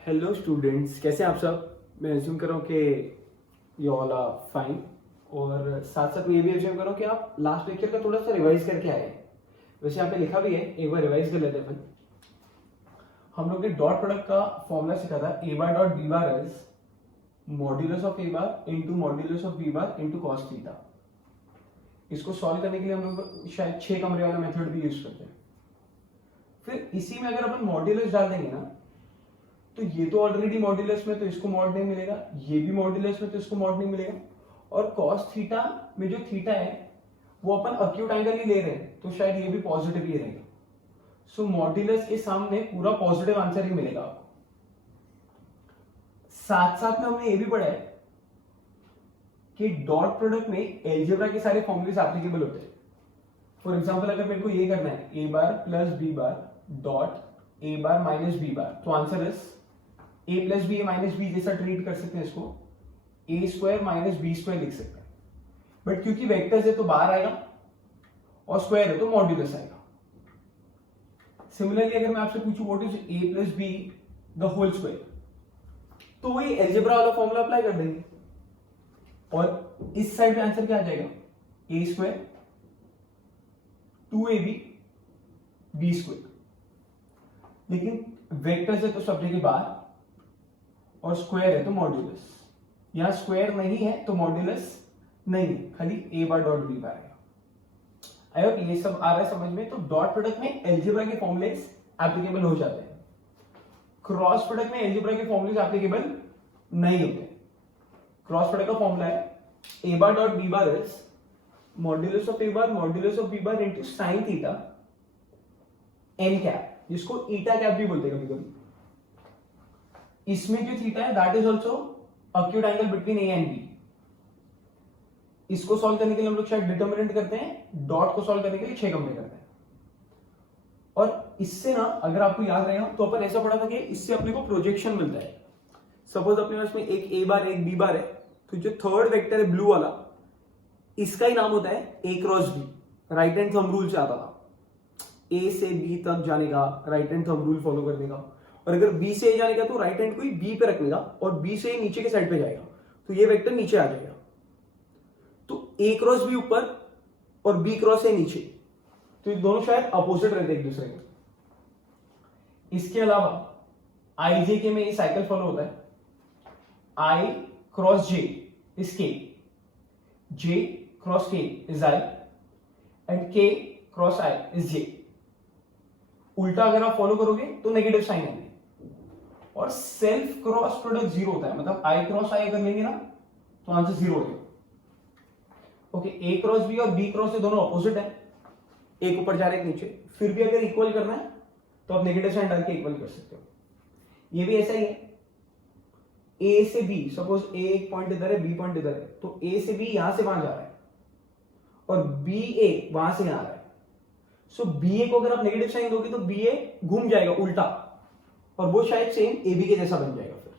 Hello students, कैसे हैं आप सब। मैं एज्यूम कर रहा हूँ कि यू ऑल आर फाइन। और साथ साथ मैं ये भी एज्यूम कर रहा हूँ कि आप लास्ट लेक्चर का थोड़ा सा रिवाइज करके आए हैं। वैसे यहाँ पे लिखा भी है, एक बार रिवाइज कर लेते हैं अपन। हम लोग ने डॉट प्रोडक्ट का फॉर्मूला सीखा था, a bar dot b bar is modulus of a bar into modulus of b bar into cos theta. इसको सॉल्व करने के लिए हम लोग शायद 6 कमरे वाला मेथड भी यूज करते हैं। फिर इसी में अगर अपन मॉड्यूलस डाल देंगे ना, तो ये तो ऑलरेडी मॉड्यूलस में, तो इसको मॉड नहीं मिलेगा। ये भी मॉड्यूलस में, तो इसको मॉड नहीं मिलेगा। और कॉस थीटा में जो थीटा है वो अपन अक्यूट एंगल ही ले रहे हैं, तो शायद ये भी पॉजिटिव ही रहेगा। सो मॉड्यूलस के सामने पूरा पॉजिटिव आंसर ही मिलेगा आपको। साथ साथ में हमने ये भी पढ़ा है कि डॉट प्रोडक्ट में एलजेब्रा के सारे फॉर्मूलेस एप्लीकेबल होते हैं। फॉर एग्जांपल अगर मेरे को ये करना है, a bar plus b bar dot a bar minus b bar, तो answer is a plus b a minus b जैसा ट्रीट कर सकते हैं इसको, a square minus b square लिख सकते हैं। बट क्योंकि वेक्टर्स है तो बाहर आएगा और स्क्वायर है तो मॉड्यूलस आएगा। सिमिलरली अगर मैं आपसे पूछूं what is a plus b the whole square, तो वही अलजेब्रा वाला फॉर्मूला अप्लाई कर देंगे और इस साइड पे आंसर क्या आ जाएगा, ए स्क्वायर 2ab बी स्क्वायर। लेकिन वेक्टर्स है तो सब जगह बाहर और स्क्वायर है तो मॉड्यूलस। यहां स्क्वायर नहीं है तो मॉड्यूलस नहीं, खाली ए बार डॉट बी बार आएगा। आई होप ये सब आ रहा है समझ में। तो डॉट प्रोडक्ट में एलजेब्रा के फॉर्मूलेस एप्लीकेबल हो जाते हैं, क्रॉस प्रोडक्ट में एलजेब्रा के फॉर्मूलेस एप्लीकेबल नहीं होते। क्रॉस प्रोडक्ट का फॉर्मूला है a bar dot b bar is modulus of a bar modulus of b bar into sine theta n cap, जिसको ईटा कैप भी बोलते हैं कभी कभी। इसमें जो थीटा है that is also acute angle between a and b. इसको सॉल्व करने के लिए हम लोग शायद डिटर्मिनेंट करते हैं, डॉट को सॉल्व करने के लिए 6 कमरे करते हैं। और इससे ना अगर आपको याद रहेगा तो अपन ऐसा पढ़ा था कि इससे अपने को प्रोजेक्शन मिलता है। सपोज अपने पास में एक ए बार एक बी बार है, तो जो थर्ड वेक्टर है ब्लू वाला, इसका ही नाम होता है a cross b. Right hand thumb rule से आता था, ए से बी तक जाने का right hand thumb rule follow करने का। और अगर बी से ए जाने का तो राइट हैंड को ही बी पे रखने का और बी से नीचे के साइड पे जाएगा, तो ये वेक्टर नीचे आ जाएगा। तो ए क्रॉस बी ऊपर और बी क्रॉस ए नीचे, तो ये दोनों शायद अपोजिट रहते एक दूसरे के। इसके अलावा आई जे के में ये साइकिल फॉलो होता है, आई क्रॉस जे इज के, जे क्रॉस के इज आई एंड के क्रॉस आई इज जे। उल्टा अगर आप फॉलो करोगे तो नेगेटिव साइन आएंगे। और सेल्फ क्रॉस प्रोडक्ट जीरो होता है, मतलब आई क्रॉस आई अगर लेंगे ना तो आंसर जीरो हो जाएगा। ओके, ए क्रॉस बी और बी क्रॉस से दोनों अपोजिट है, एक ऊपर जा रहा है एक नीचे। फिर भी अगर इक्वल करना है तो आप नेगेटिव साइन डाल के इक्वल कर सकते हो। ये भी ऐसा ही है, ए से बी, सपोज ए एक पॉइंट इधर है बी पॉइंट इधर है, तो ए से बी यहां से वहां जा रहा है और बी ए वहां से यहां आ रहा है। सो बी ए को अगर आप नेगेटिव साइन दोगे तो बी ए घूम जाएगा उल्टा और वो शायद सेम ए बी के जैसा बन जाएगा। फिर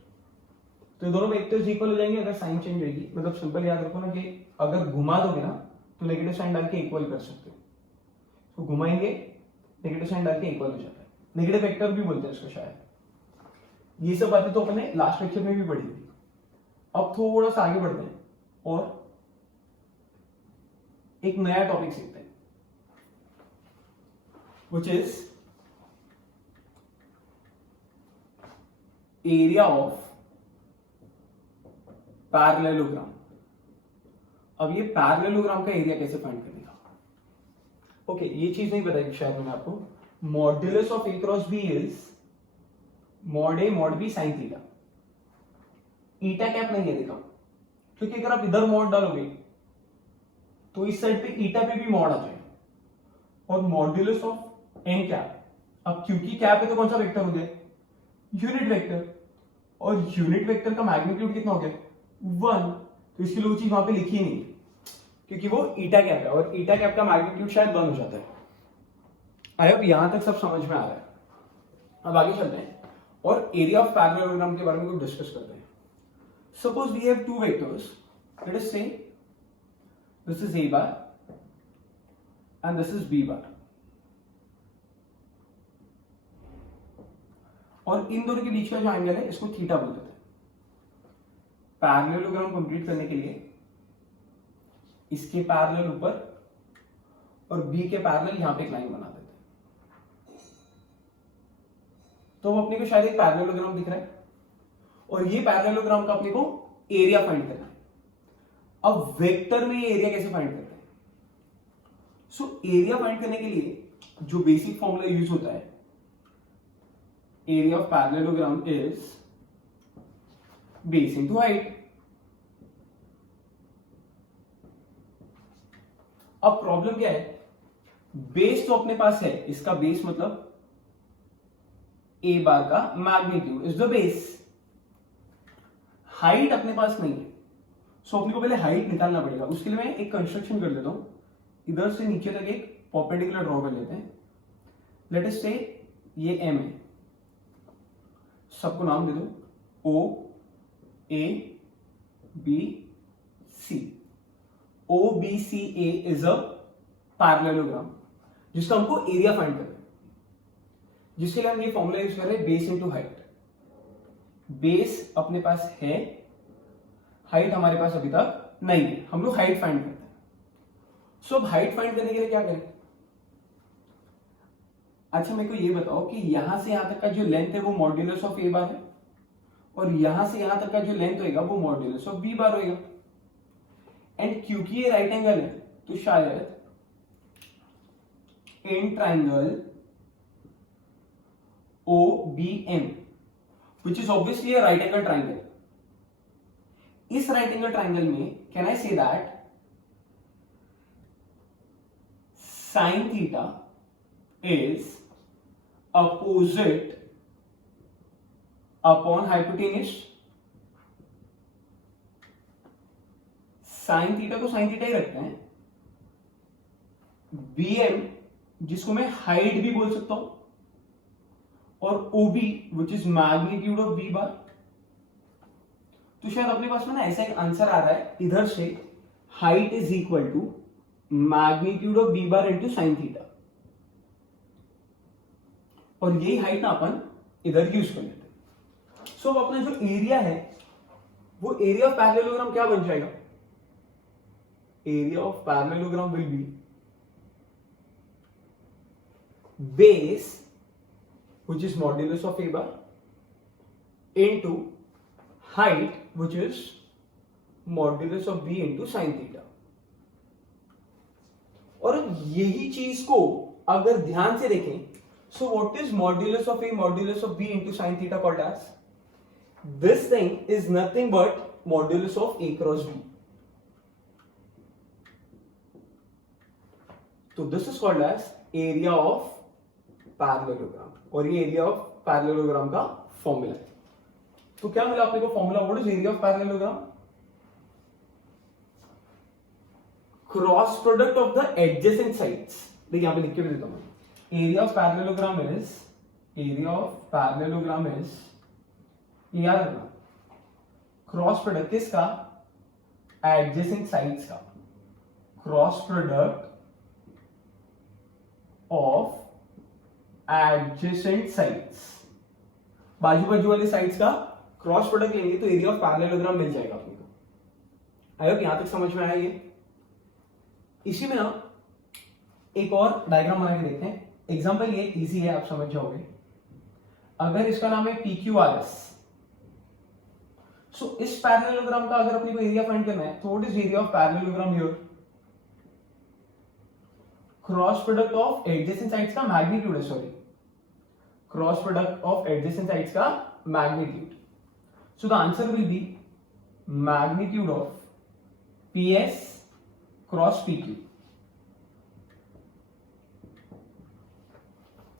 तो ये दोनों वेक्टर्स इक्वल हो जाएंगे अगर साइन चेंज होगी। मतलब सिंपल याद रखो ना कि अगर घुमा दोगे ना तो नेगेटिव साइन डाल के इक्वल कर सकते हो। तो घुमाएंगे नेगेटिव साइन डाल के इक्वल हो जाता है, नेगेटिव वेक्टर भी बोलते हैं इसको शायद। ये सब बातें तो अपने लास्ट लेक्चर में भी पढ़ी थी। अब थोड़ा सा आगे बढ़ते हैं और एक नया टॉपिक सीखते हैं, which is area of parallelogram। अब ये पैरेललोग्राम का एरिया कैसे फाइंड करने का। ओके, ये चीज नहीं बताई शायद मैंने आपको। Modulus of a cross b is mod a mod b sine theta. Eta cap नहीं है देखा, क्योंकि अगर आप इधर मॉड डालोगे तो इस साइड पे ईटा पे भी मॉड आ जाएगा। और मॉड्यूलस ऑफ एन कैप, अब क्योंकि कैप है तो कौन सा वेक्टर हो गया, यूनिट वेक्टर। और यूनिट वेक्टर का मैग्नीट्यूड कितना हो गया, 1। तो इसकी वो चीज वहां पे लिखी ही नहीं क्योंकि वो ईटा कैप है और ईटा कैप का मैग्नीट्यूड शायद 1 हो जाता है। आई होप यहां तक सब समझ में आ रहा है। अब आगे चलते हैं और एरिया ऑफ पैरेललोग्राम के बारे में कुछ डिस्कस करते हैं। Suppose we have two vectors, let us say this is a bar and this is b bar. और इन दोनों के बीच का जो एंगल है इसको थीटा बोल देते हैं। पैरेललोग्राम कंप्लीट करने के लिए इसके पैरेलल ऊपर और बी के पैरेलल यहां पे एक लाइन बना देते हैं। तो अपने को शायद एक पैरेललोग्राम दिख रहा है और ये पैरेललोग्राम का अपने को एरिया फाइंड करना है। अब वेक्टर में एरिया कैसे फाइंड करते हैं? सो एरिया फाइंड करने के लिए जो बेसिक फॉर्मूला यूज होता है, area of parallelogram is base into height. अब प्रॉब्लम क्या है, बेस तो अपने पास है, इसका बेस मतलब ए बार का magnitude is the base. Height अपने पास नहीं है, सो अपने को पहले हाइट निकालना पड़ेगा। उसके लिए मैं एक कंस्ट्रक्शन कर देता हूं, इधर से नीचे तक एक परपेंडिकुलर ड्रॉ कर लेते हैं। लेट अस से ये एम है, सबको नाम दे दो O A B C. O B C A is a parallelogram जिसका हमको एरिया फाइंड करना है, जिसके लिए हम ये फॉर्मूला यूज कर रहे हैं बेस इनटू हाइट। बेस अपने पास है, हाइट हमारे पास अभी तक नहीं है, हम लोग हाइट फाइंड करते हैं। सो अब हाइट फाइंड करने के लिए क्या करें? अच्छा मेरे को ये बताओ कि यहां से यहां तक का जो लेंथ है वो मॉड्यूलस ऑफ ए बार है और यहां से यहां तक का जो लेंथ होगा वो मॉड्यूलस ऑफ बी बार होगा। एंड क्योंकि ये राइट एंगल है तो शायद in triangle OBM which is obviously a right angle triangle, इस राइट एंगल ट्राइंगल में can I say that sine theta is opposite upon hypotenuse. Sine theta को sine theta ही रखते हैं। BM जिसको मैं हाइट भी बोल सकता हूं और OB which is magnitude of b bar. तो शायद अपने पास में ना ऐसा एक आंसर आ रहा है, इधर से height is equal to magnitude of b bar into sine theta, और यही हाइट ना अपन इधर यूज कर लेते हैं। सो अपना जो एरिया है वो एरिया ऑफ पैरेललोग्राम क्या बन जाएगा? Area of parallelogram will be base which is modulus of a bar into height which is modulus of b into sin theta। और यही चीज को अगर ध्यान से देखें, so what is modulus of a modulus of b into sin theta called as? This thing is nothing but modulus of a cross b. So this is called as area of parallelogram, और ये area of parallelogram का formula है। तो क्या मिला आपने को formula? What is area of parallelogram? Cross product of the adjacent sides. देखिए यहां पे लिख के भी देता हूं, area of parallelogram is, area of parallelogram is, ये याद रखना, क्रॉस प्रोडक्ट किसका? एडजेसेंट साइड्स का। Cross product of adjacent sides, बाजू बाजू वाले साइड्स का क्रॉस प्रोडक्ट लेंगे तो एरिया ऑफ पैरेललोग्राम मिल जाएगा आपको। आई होप यहां तक समझ में आया ये। इसी में ना एक और डायग्राम बना के देखते हैं। एग्जांपल ये इजी है, आप समझ जाओगे। अगर इसका नाम है PQRS, सो इस पैरेललोग्राम का अगर अपने को एरिया फाइंड करना है तो what is area of parallelogram here? Cross product of adjacent sides का मैग्नीट्यूड है, sorry, cross product of adjacent sides का magnitude. So the answer will be magnitude of PS cross PQ।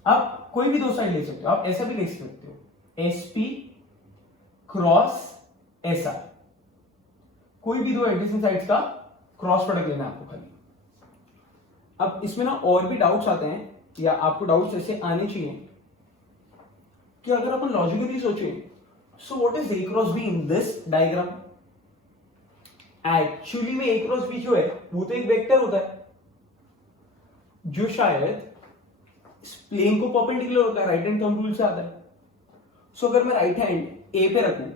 आप कोई भी दो साइड ले सकते हो, आप ऐसा भी ले सकते हो, SP क्रॉस SR। कोई भी दो एडजेसेंट साइड्स का क्रॉस प्रोडक्ट लेना है आपको खाली। अब इसमें ना और भी डाउट्स आते हैं, या आपको डाउट्स ऐसे आने चाहिए कि अगर अपन लॉजिकली सोचे, so what is A cross B in this diagram? Actually में A क्रॉस B जो है वो तो एक वेक्टर होता है जो शायद इस प्लेन को परपेंडिकुलर होता है, राइट हैंड थंब रूल से आता है। सो अगर मैं राइट हैंड ए पे रखूं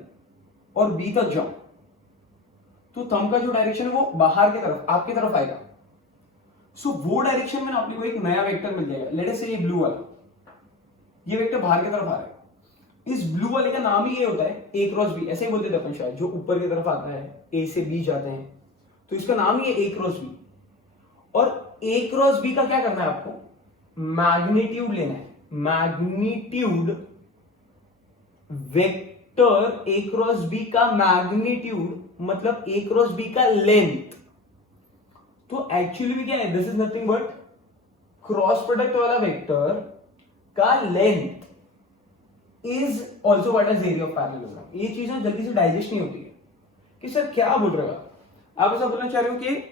और बी तक जाऊं तो थंब का जो डायरेक्शन है वो बाहर की तरफ आपकी तरफ आएगा। सो वो डायरेक्शन में ना अपने को एक नया वेक्टर मिल जाएगा। लेट अस से ये ब्लू वाला, ये वेक्टर बाहर की तरफ आ रहा है। इस ब्लू वाले का नाम ही ये होता है ए क्रॉस बी, ऐसे ही बोलते थे अपन शायद, जो ऊपर की तरफ आता है ए से बी जाते हैं, तो इसका नाम ही है ए क्रॉस बी। और ए क्रॉस बी का क्या करना है आपको, मैग्नीट्यूड लेना है। Magnitude vector a cross b का मैग्नीट्यूड मतलब ए क्रॉस बी का लेंथ। तो एक्चुअली भी क्या है, this is nothing but cross product वाला वेक्टर का length is also what is area of parallelogram. ये चीज ना जल्दी से डाइजेस्ट नहीं होती है कि सर क्या बोल रहे हो आप ऐसा बोलना चाह रहे हो कि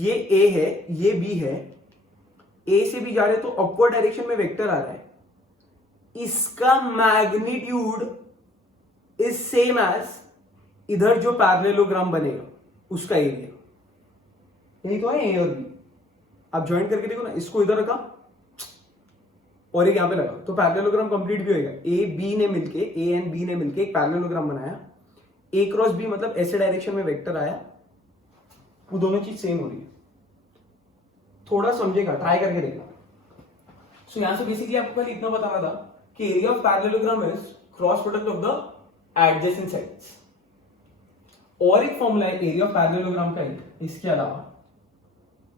ये ए है ये बी है, ए से बी जा रहे तो अपवर्ड डायरेक्शन में वेक्टर आ रहा है, इसका मैग्नीट्यूड इज सेम एज इधर जो पैरेललोग्राम बनेगा उसका एरिया। यही तो है ए और बी। आप ज्वाइन करके देखो ना, इसको इधर रखा और एक यहां पे लगा तो पैरेललोग्राम कंप्लीट भी होएगा। ए बी ने मिलके, ए एंड बी ने मिलके एक पैरेललोग्राम बनाया। ए क्रॉस बी मतलब ऐसे डायरेक्शन में वेक्टर आया, वो दोनों चीज सेम हो रही है। थोड़ा समझेगा, ट्राई करके देखना। सो यहां से बेसिकली आपको पहले इतना बताना था कि area of parallelogram is cross product of the adjacent sides. और एक फॉर्मूला है एरिया ऑफ पैरेललोग्राम का ही, इसके अलावा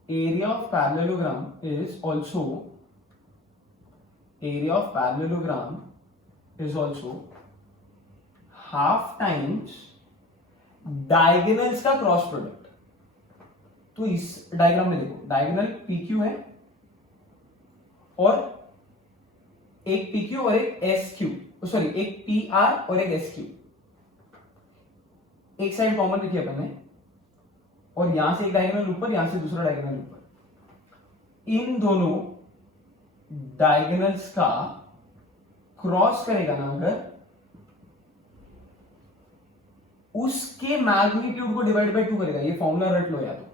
area of parallelogram is also area of parallelogram is also half times diagonals का क्रॉस प्रोडक्ट। तो इस डायग्राम में देखो, डायगोनल PQ है और एक PQ और एक SQ, सॉरी एक PR और एक SQ। एक साइड कॉमन रखी अपन ने और यहां से एक डायगोनल ऊपर, यहां से दूसरा डायगोनल ऊपर। इन दोनों डायगोनल्स का क्रॉस करेगा ना अगर, उसके मैग्नीट्यूड को डिवाइड बाय 2 करेगा। ये फॉर्मूला रट लो या तो,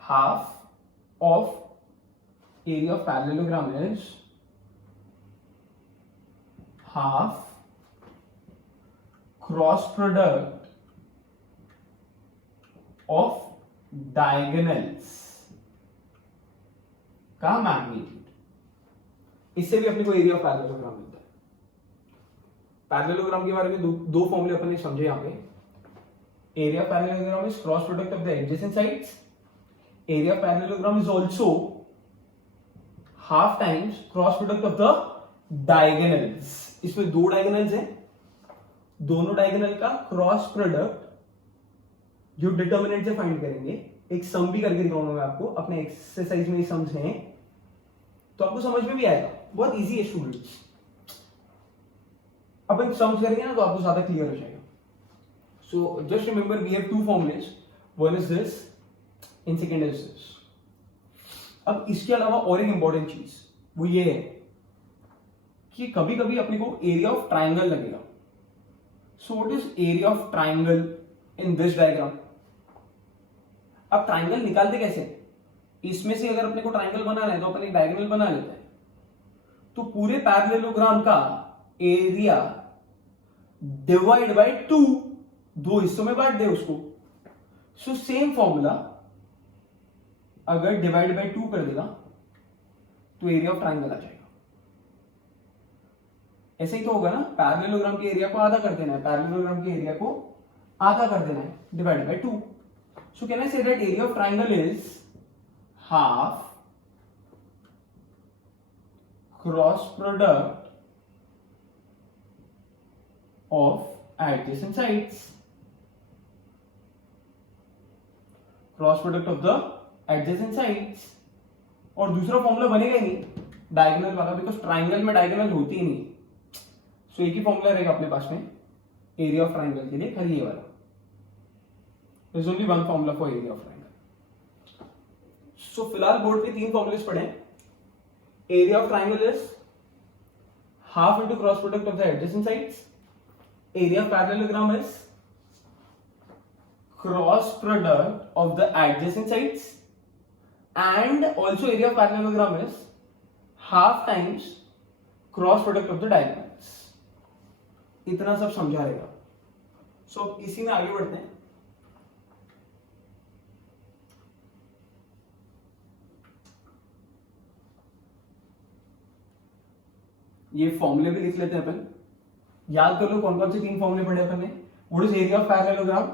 half of area of parallelogram is half cross product of diagonals का मैग्नीट्यूड। इससे भी अपने को एरिया ऑफ पैरेललोग्राम मिलता है। पैरेललोग्राम के बारे में दो फॉर्मूले अपन ने समझे यहां पे। Area of parallelogram is cross product of the adjacent sides. Area of parallelogram is also half times cross product of the diagonals. इसमें 2 डायगोनल्स हैं, दोनों डायगोनल का क्रॉस प्रोडक्ट जो डिटर्मिनेंट से फाइंड करेंगे। एक सम भी करके दिखाऊंगा मैं आपको, अपने एक्सरसाइज में सम्स हैं तो आपको समझ में भी आएगा। बहुत इजी है स्टूडेंट्स, अपन सम्स करेंगे ना तो आपको ज्यादा क्लियर हो जाएगा। So just remember we have 2 formulas, one is this and second is this. अब इसके अलावा और एक इंपॉर्टेंट चीज वो ये है कि कभी कभी अपने को एरिया ऑफ ट्राइंगल लगेगा। So what is area of triangle in this diagram. अब ट्राइंगल निकालते कैसे, इसमें से अगर अपने को ट्राइंगल बनाना है तो अपन एक डायगोनल बना लेते हैं। तो पूरे पैरेललोग्राम का एरिया डिवाइड बाय 2, 2 हिस्सों में बांट दे उसको। सो सेम फॉर्मूला अगर डिवाइड बाय 2 कर देगा तो एरिया ऑफ ट्राइंगल आ जाएगा। ऐसे ही तो होगा ना, पैरेललोग्राम के एरिया को आधा कर देना है, पैरेललोग्राम के एरिया को आधा कर देना है divide by 2। So can I say that area of triangle is half cross product of adjacent sides, cross product of the adjacent sides। और दूसरा फॉर्मूला बनेगा ही नहीं डायगोनल वाला, बिकॉज ट्राइंगल में डायगोनल होती ही नहीं। सो एक ही फॉर्मूला रहेगा अपने पास में एरिया ऑफ ट्राइंगल के लिए, खाली ये वाला। There is only one formula for area of triangle. So फिलहाल बोर्ड पे 3 फॉर्मूलेस पढ़े। Area of triangle is half into cross product of the adjacent sides. Area of parallelogram is cross product of the adjacent sides and also area of parallelogram is half times cross product of the diagonals. इतना सब समझा रहेगा। सो अब इसी में आगे बढ़ते हैं। ये फॉर्मूले भी लिख लेते हैं अपन। याद कर लो कौन कौन से 3 फॉर्मूले पढ़े अपन ने। What is area of parallelogram?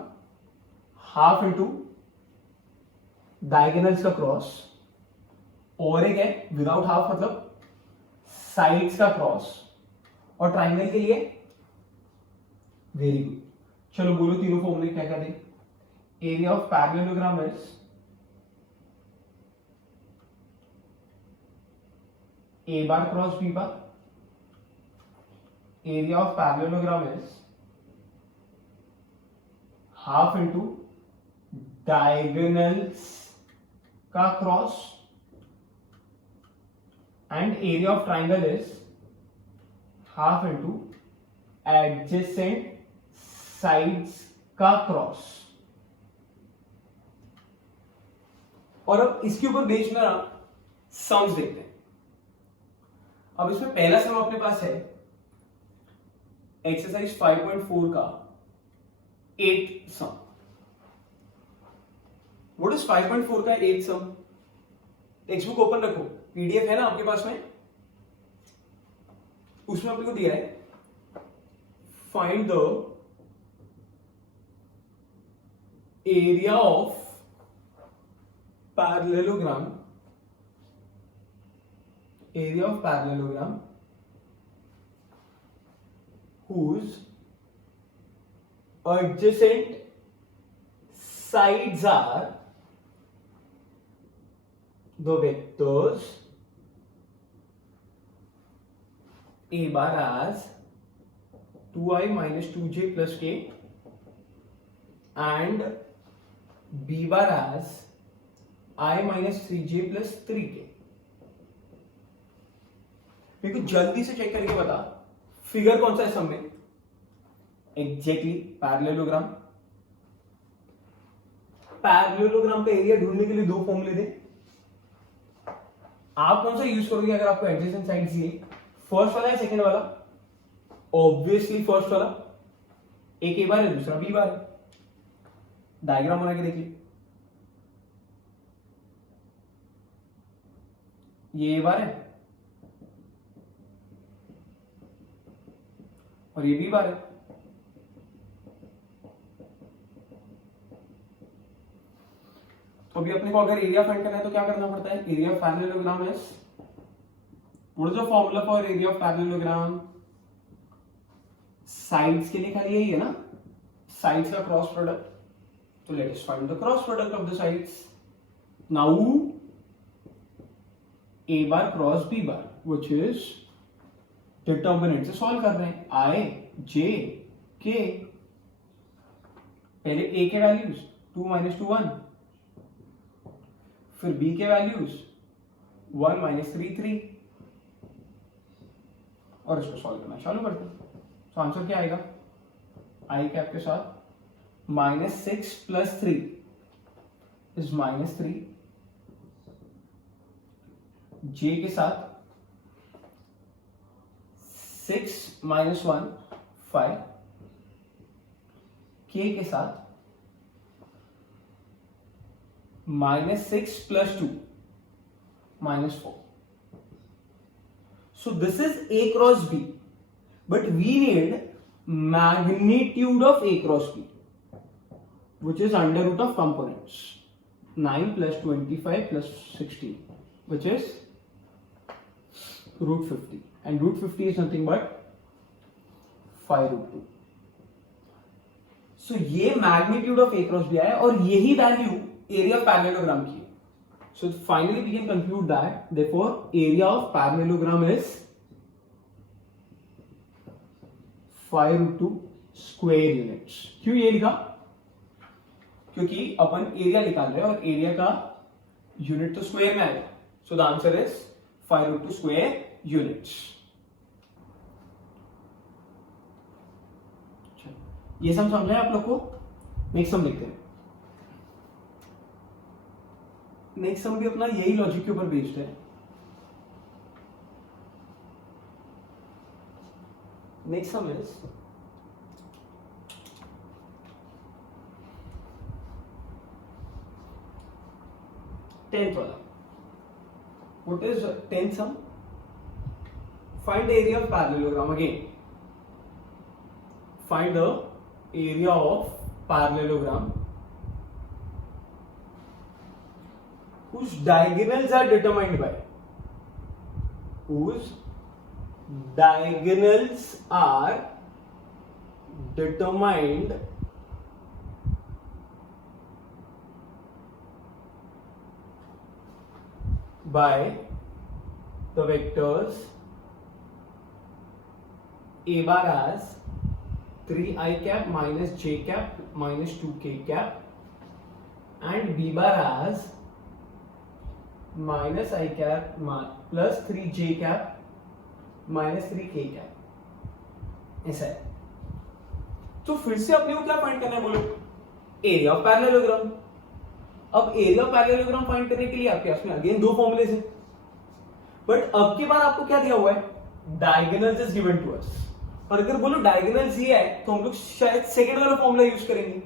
Half into diagonals का क्रॉस, और एक है विदाउट हाफ मतलब साइड्स का क्रॉस, और ट्राइंगल के लिए वेरी गुड। चलो बोलो तीनों फॉर्मूले क्या क्या थे। Area of parallelogram is a bar cross b bar. Area of parallelogram is half into diagonals का cross, and area of triangle is half into adjacent sides का क्रॉस। और अब इसके ऊपर बेस्ड ना सम्स देखते हैं। अब इसमें पहला सम अपने पास है एक्सरसाइज 5.4 का 8th सम। व्हाट इज 5.4 का 8th सम? टेक्स्ट बुक ओपन रखो, पीडीएफ है ना आपके पास में, उसमें अपने को दिया है find the area of parallelogram, area of parallelogram whose adjacent sides are the vectors a bar as 2i minus 2j plus k and b bar as I minus 3j plus 3k। मेरे को जल्दी से check करके बता figure कौन सा है सम में। Exactly parallelogram. पैरेललोग्राम का एरिया ढूंढने के लिए 2 फॉर्मूले थे। आप कौन सा यूज करोगे अगर आपको एडजेसेंट साइड्स दिए? फर्स्ट वाला है सेकंड वाला? ऑब्वियसली फर्स्ट वाला। एक ए बार है, दूसरा बी बार है। डायग्राम बना के देखिए, ये ए बार है और ये बी बार है। तो अभी अपने को अगर एरिया फाइंड करना है तो क्या करना पड़ता है? Area of parallelogram is, what is the formula for area of parallelogram? Sides के लिए खाली यही है ना, साइड्स का क्रॉस प्रोडक्ट। तो let us find the cross product of the sides. Now a bar cross b bar which is determinant से solve कर रहे हैं। आई जे के, पहले ए के वैल्यूज 2 माइनस 2 1, फिर बी के वैल्यूज 1 माइनस 3 3, और इसको सॉल्व करना चालू करते हैं। तो आंसर क्या आएगा? आई कैप के साथ -6 + 3 इज -3, जे के साथ 6 - 1 5, के के साथ -6 + 2 -4. So this is A cross B, but we need magnitude of A cross B, which is under root of components 9 + 25 + 16, which is √50, and √50 is nothing but 5√2. So ये magnitude of A cross B आया और यही value area of parallelogram की है। So finally we can conclude that therefore area of parallelogram is 5√2 square units. क्यों ये लिखा? क्योंकि अपन एरिया निकाल रहे हैं और एरिया का यूनिट तो स्क्वायर में आएगा। So the answer is 5√2 square units. ये सम समझा है आप लोग को? नेक्स्ट सम देखते हैं। नेक्स्ट सम भी अपना यही लॉजिक के ऊपर बेस्ड है। Next sum is tenth वाला. What is tenth sum? Find the area of parallelogram again. Find the area of parallelogram whose diagonals are determined by the vectors a bar as 3i cap minus j cap minus 2k cap and b bar as minus i cap plus 3j cap minus 3k cap. ऐसा है. तो फिर से अपने को क्या find करना है बोलो? Area of parallelogram. अब एरिया ऑफ पैरेललोग्राम फाइंड करने के लिए आपके पास में अगेन दो फॉर्मूलेज हैं, बट अब की बार आपको क्या दिया हुआ है? Diagonals is given to us. और अगर बोलो डायगोनल्स ये है तो हम लोग शायद सेकेंड वाला फॉर्मूला यूज करेंगे.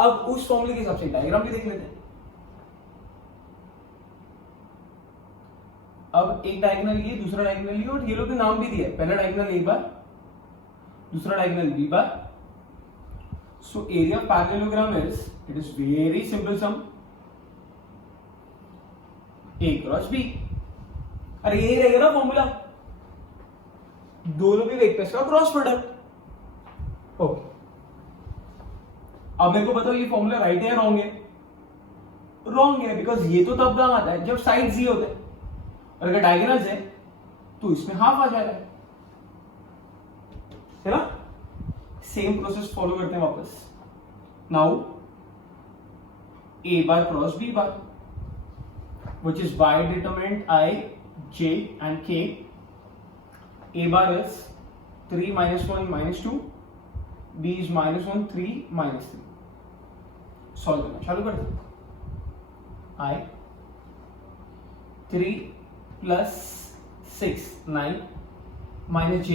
अब उस फॉर्मूले के हिसाब से डायग्राम भी देख लेते हैं. अब एक डायगोनल ये, दूसरा डायगोनल ये, और ये लोग नाम भी दिया है. पहला डायगोनल ए बार, दूसरा diagonal b bar. So area of parallelogram is, it is very simple sum a cross b. अरे ये रहेगा ना फॉर्मूला, दोनों भी वेक्टर्स का क्रॉस प्रोडक्ट. ओके, अब मेरे को बताओ ये फॉर्मूला राइट है या रॉन्ग है? रॉन्ग है, बिकॉज ये तो तब काम आता है जब साइड्स ये होते हैं, और अगर डायगोनल्स है तो इसमें हाफ आ जाएगा, है ना? सेम प्रोसेस फॉलो करते हैं वापस. Now a bar cross b bar, which is y determinant I, j and k. A bar is 3 minus 1 minus 2, b is minus 1 3 minus 3. Solve करना चालू करते हैं. I 3 plus 6 9 minus j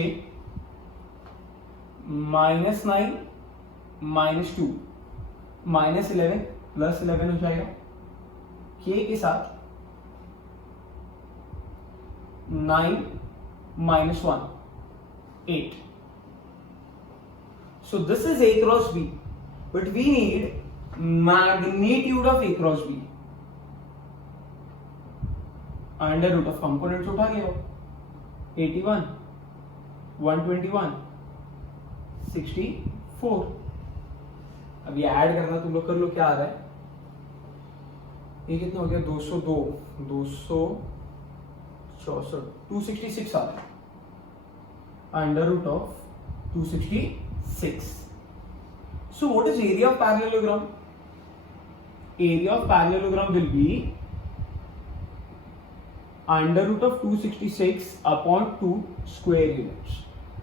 minus 9 minus 2 minus 11 plus 11 हो जाएगा. k के साथ 9 minus 1 8. So this is a cross b, but we need magnitude of a cross b. Under root of components उठा लिया. 81 121 64. अब ये ऐड करना तुम लोग कर लो, क्या आ रहा है? ये कितना हो गया? 202 264 266 आ रहा है. Under root of 266. So what is area of parallelogram? Area of parallelogram will be under root of 266 upon 2 square units.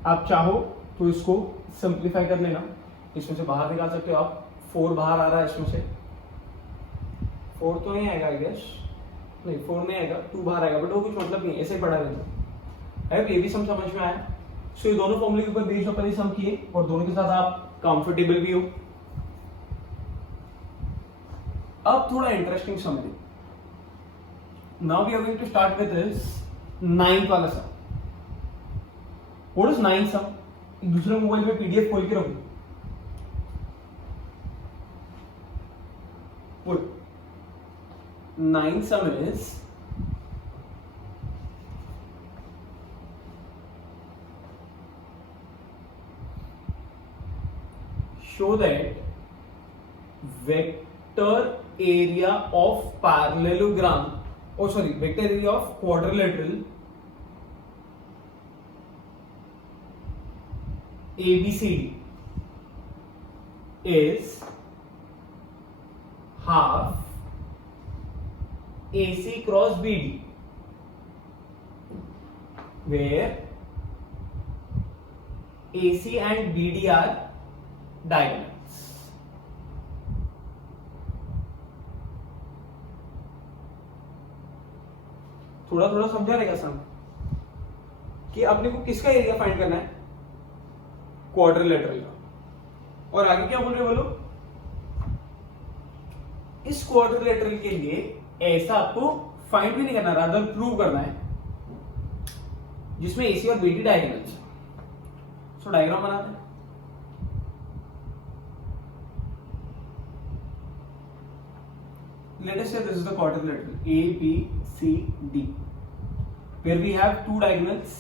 आप चाहो तो इसको सिंप्लीफाई कर लेना, इसमें से बाहर निकाल सकते हो आप. 4 बाहर आ रहा है, इसमें से 4 तो नहीं आएगा आई गेस, नहीं 4 नहीं आएगा, 2 बाहर आएगा, बट वो कुछ मतलब नहीं, ऐसे ही पढ़ा रहता है. ये भी सम समझ में आया. सो ये दोनों फॉर्मूले के ऊपर बेस्ड होकर ही सम किए, और दोनों के साथ आप कंफर्टेबल भी हो. अब थोड़ा इंटरेस्टिंग समझिए. Now we are going to start with this 9th वाला sum. What is 9th sum? एक दूसरे मोबाइल में पीडीएफ खोल के रखो. What 9th sum is show that vector area of parallelogram, vector area of quadrilateral ABCD is half AC cross BD, where AC and BD are diagonals. थोड़ा थोड़ा समझा रहेगा सम. कि अपने को किसका एरिया फाइंड करना है, क्वाड्रिलेटरल का। और आगे क्या बोल रहे बोलो, इस क्वाड्रिलेटरल के लिए ऐसा आपको फाइंड भी नहीं करना, रादर प्रूव करना है, जिसमें एसी और बीडी डायगोनल्स। सो डायग्राम बनाते हैं। Let us say this is the quadrilateral A, B, C, D, where we have two diagonals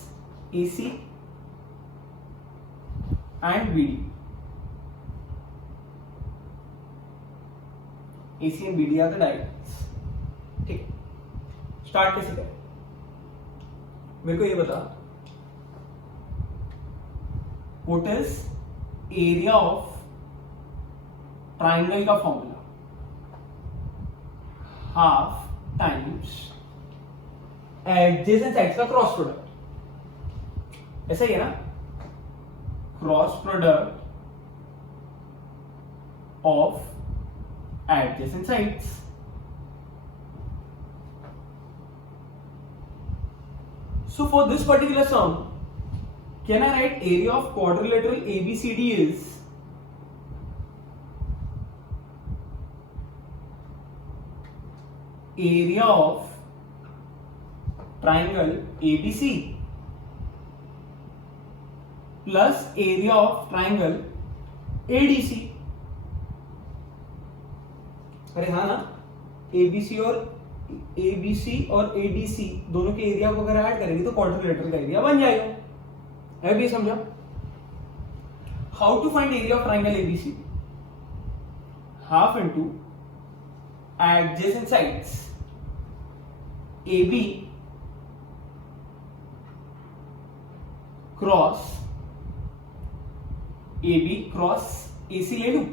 AC and BD. AC and BD are the diagonals. ठीक, start कैसे करें, मेरे को ये बता, what is area of triangle का formula, half times adjacent sides का cross product, ऐसा ही है ना, cross product of adjacent sides. So for this particular sum, can I write area of quadrilateral ABCD is area of triangle ABC plus area of triangle ADC। अरे हाँ ना, ABC और ADC दोनों के एरिया को अगर ऐड करेंगे तो क्वाड्रिलेटरल का एरिया बन जाएगा। अभी समझा, how to find area of triangle ABC, half into adjacent sides AB cross AC ले लूं।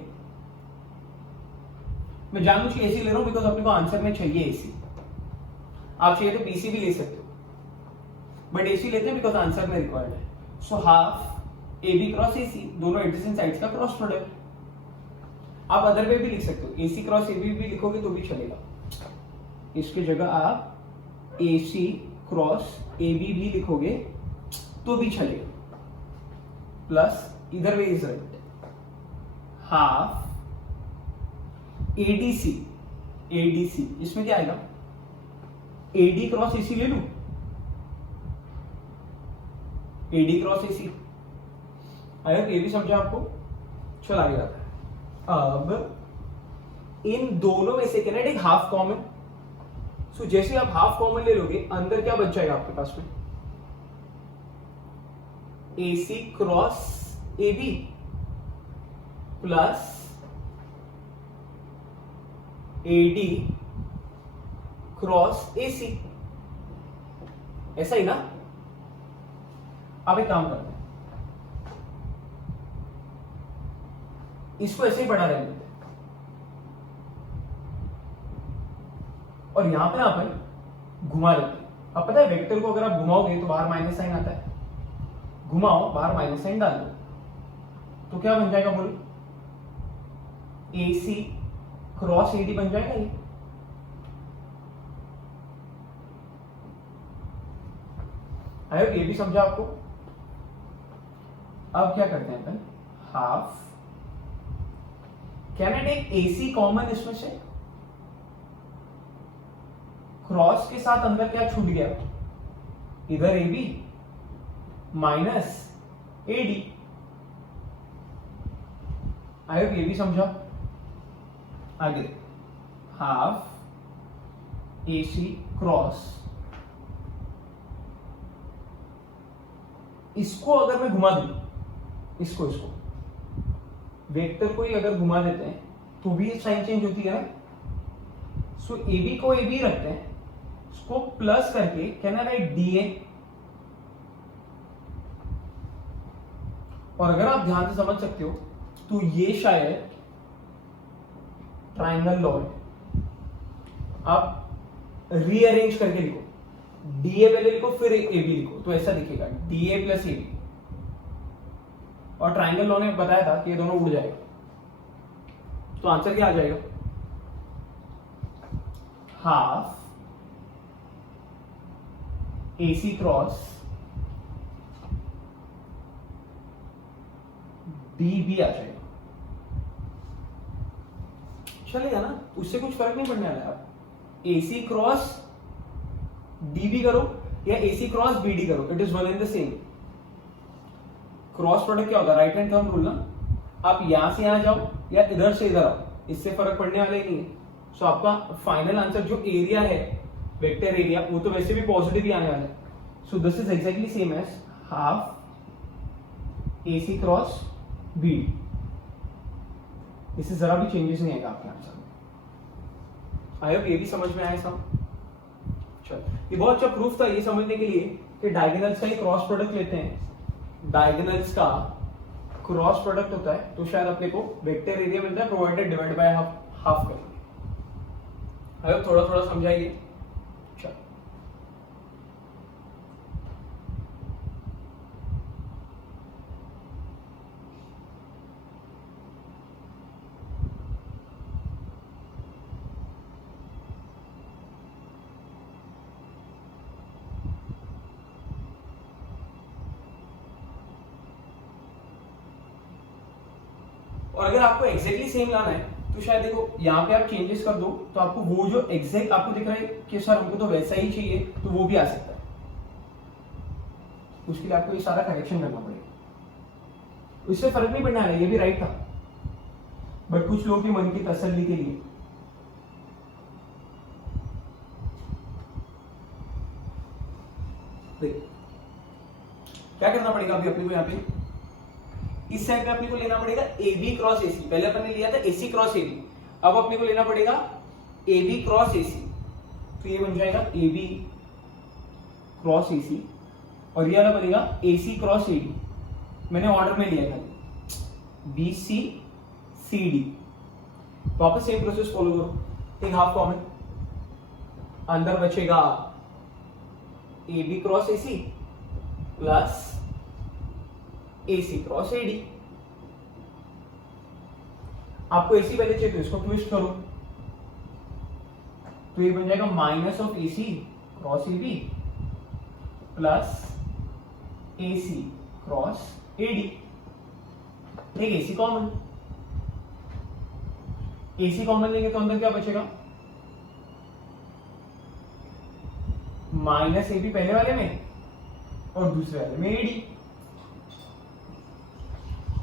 मैं जानबूझ के AC ले रहा हूं बिकॉज अपने को आंसर में चाहिए AC। आप चाहिए तो BC भी ले सकते हो, बट AC लेते हैं बिकॉज आंसर में रिक्वायर्ड है। So half AB cross AC, दोनों एडजेसेंट साइड्स का क्रॉस प्रोडक्ट। आप अदर वे भी लिख सकते हो, AC क्रॉस AB भी लिखोगे तो भी चलेगा। इसकी जगह आप AC क्रॉस AB भी लिखोगे तो भी चलेगा, प्लस इधर way is right, half ADC इसमें क्या आएगा, AD क्रॉस AC ले लूं, AD cross AC। I hope ये भी समझा आपको। चल आगे जाता है। अब इन दोनों में से can I take half common. So जैसे आप हाफ कॉमन ले लोगे, अंदर क्या बच जाएगा आपके पास में, AC cross AB plus AD cross AC, ऐसा ही ना। अब एक काम करते हैं, इसको ऐसे ही पढ़ा रहेंगे और यहां पे अपन घुमा लेते हैं। अब पता है वेक्टर को अगर आप घुमाओगे तो बाहर माइनस साइन आता है, घुमाओ बाहर माइनस साइन डाल दो तो क्या बन जाएगा बोलो, AC क्रॉस AD बन जाएगा ये। आई होप ये भी समझा आपको। अब क्या करते हैं अपन, half, can I take AC common इसमें से, क्रॉस के साथ अंदर क्या छूट गया, इधर AB minus AD। I hope ये भी समझा। आगे हाफ AC क्रॉस, इसको अगर मैं घुमा दूं, इसको वेक्टर को ही अगर घुमा देते हैं तो भी साइन चेंज होती है ना। सो AB को AB रखते हैं, इसको प्लस करके कैन आई राइट DA। और अगर आप ध्यान से समझ सकते हो तो ये शायद ट्राइंगल लॉ है। आप रीअरेंज करके लिखो, DA पहले लिखो फिर AB लिखो तो ऐसा दिखेगा, DA प्लस AB। और ट्राइंगल लॉ ने बताया था कि ये दोनों उड़ जाएगा, तो आंसर क्या आ जाएगा, half AC cross d b आ जाएगा, चलेगा ना, उससे कुछ फर्क नहीं पड़ने वाला है। आप एसी क्रॉस डीबी करो या एसी क्रॉस बीडी करो, it is one and the same. Cross product क्या होता है, राइट हैंड थंब रूल ना, आप यहां से यहां जाओ या इधर से इधर आओ, इससे फर्क पड़ने वाला ही नहीं है। सो आपका फाइनल आंसर जो एरिया है, वेक्टर एरिया, वो तो वैसे भी पॉजिटिव ही आने वाला है। So this is exactly same as half AC cross b. इससे जरा भी चेंजेस नहीं आएगा आपके आंसर में। आई होप ये भी समझ में आया सब। चल, ये बहुत अच्छा प्रूफ था ये समझने के लिए कि डायगोनल्स का ही क्रॉस प्रोडक्ट लेते हैं, डायगोनल्स का क्रॉस प्रोडक्ट होता है तो शायद अपने को वेक्टर एरिया मिलता है, प्रोवाइडेड डिवाइड बाय हाफ करेंगे। आई होप थोड़ा थोड़ा समझाइए। चल, और अगर आपको एग्जैक्टली सेम लाना है तो शायद देखो यहाँ पे आप चेंजेस कर दो तो आपको वो जो एग्जैक्ट आपको दिख रहा है कि सर हमको तो वैसा ही चाहिए, तो वो भी आ सकता है। उसके लिए आपको ये सारा करेक्शन करना पड़ेगा, इससे फर्क नहीं पड़ने वाला, ये भी राइट था, बट कुछ लोगों के मन की तसल्ली के लिए क्या करना पड़ेगा अभी अपने को, यहाँ पे इस साइड पे अपने को लेना पड़ेगा ए बी क्रॉस ए सी। पहले अपन ने लिया था ए सी क्रॉस ए बी, अब अपने को लेना पड़ेगा ए बी क्रॉस ए सी। तो ये बन जाएगा ए बी क्रॉस ए सी और ये वाला बनेगा A C cross A D. मैंने ऑर्डर में लिया था बी सी सी डी। वापस सेम प्रोसेस फॉलो करो, एक हाफ कॉमन, अंदर बचेगा A B cross A C plus AC cross AD। आपको AC पहले चाहिए तो इसको ट्विस्ट करो, तो ये बन जाएगा minus of AC cross AB plus AC cross AD। ठीक, AC कॉमन, AC कॉमन लेंगे तो अंदर क्या बचेगा, माइनस AB पहले वाले में और दूसरे वाले में AD।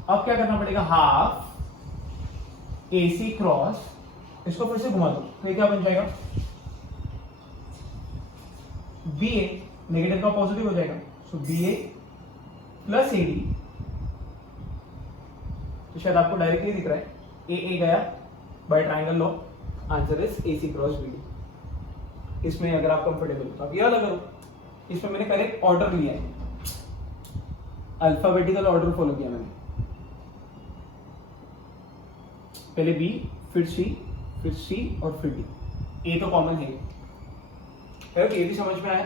अब क्या करना पड़ेगा, हाफ AC क्रॉस, इसको फिर से घुमा दो तो ये क्या बन जाएगा, BA, नेगेटिव का पॉजिटिव हो जाएगा, सो BA प्लस AD। तो शायद आपको डायरेक्टली दिख रहा है AA गया by triangle law, answer is AC cross BD। इसमें अगर आप कंफर्टेबल हो तो आप ये वाला करो, इसमें मैंने करेक्ट ऑर्डर लिया है, अल्फाबेटिकल ऑर्डर फॉलो किया मैंने, पहले बी फिर सी और फिर डी। ए तो कॉमन है, ये भी समझ में आया।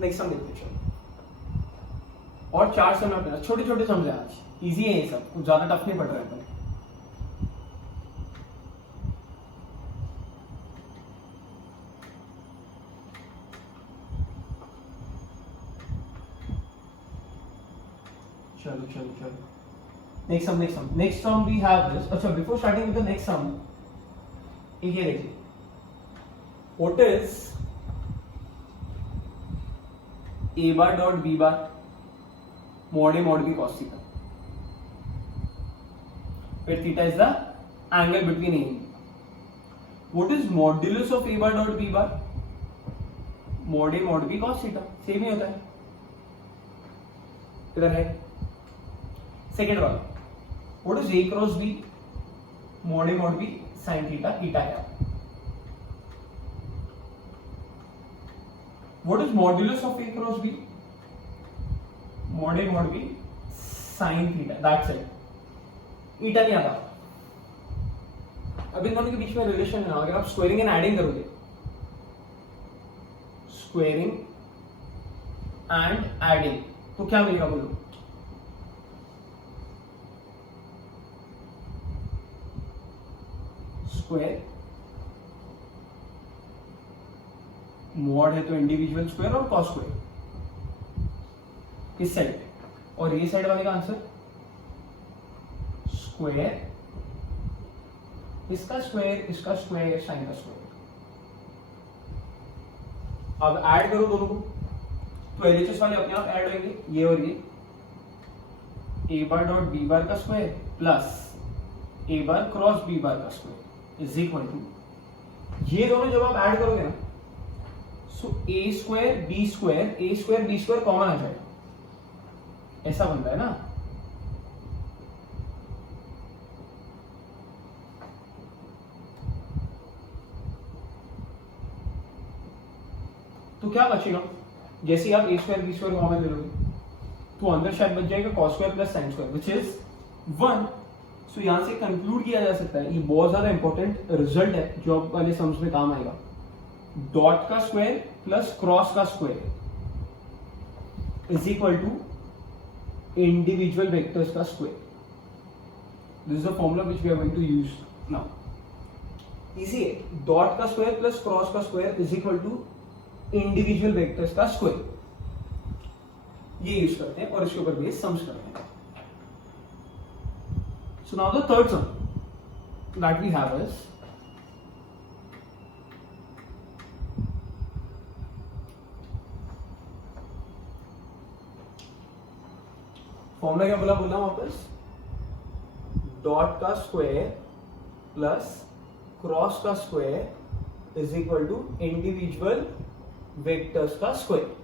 नेक्स्ट सम देखते हैं, और 4 सम अपना छोटे छोटे समझे आज, इजी है ये सब, कुछ ज्यादा टफ नहीं पड़ रहा है अपने। चलो चलो चलो, next sum we have this। अच्छा, before starting with the next sum, ये देखिए, what is a bar dot b bar mod a mod b cos theta, where theta is the angle between a and b। what is modulus of a bar dot b bar, mod a mod b cos theta, same ही होता है, इधर है। Second वाला, what is a cross b, mod a mod b sin theta eta cap। what is modulus of a cross b, mod a mod b sin theta, that's it। eta नहीं आता। अब इन दोनों के बीच में रिलेशन है, अगर आप स्क्वायरिंग एंड एडिंग करोगे, स्क्वायरिंग एंड एडिंग, तो क्या मिलेगा बोलो, स्क्वायर, मॉड है तो इंडिविजुअल स्क्वायर और कॉस स्क्वायर, इस साइड पे, और ये साइड वाले का आंसर स्क्वायर, इसका स्क्वायर, इसका स्क्वायर, साइन का स्क्वायर। अब ऐड करो दोनों को, तो एलएचएस वाले अपने आप ऐड होंगे, ये और ये, ए बार डॉट बी बार का स्क्वायर प्लस ए बार क्रॉस बी बार का स्क्वायर इज इक्वल टू, ये दोनों जब आप ऐड करोगे ना, सो ए स्क्वायर बी स्क्वायर कॉमन आ जाएगा, ऐसा बनता है ना। तो क्या बचेगा, जैसे ही आप ए स्क्वायर बी स्क्वायर कॉमन ले लोगे तो अंदर शायद बच जाएगा cos square plus sine square which is 1। सो यहां से कंक्लूड किया जा सकता है, ये बहुत ज्यादा इंपॉर्टेंट रिजल्ट है जो आप वाले सम्स में काम आएगा, डॉट का स्क्वायर प्लस क्रॉस का square is equal to individual vectors का square. This is the formula which we are going to use now. Easy है, डॉट का स्क्वायर प्लस क्रॉस का square is equal to individual vectors का square, ये use करते हैं और इसके ऊपर बेस सम्स करते हैं। So now the third sum that we have is formula क्या बोला वापस, डॉट का स्क्वायर प्लस क्रॉस का square is equal to individual vectors का square.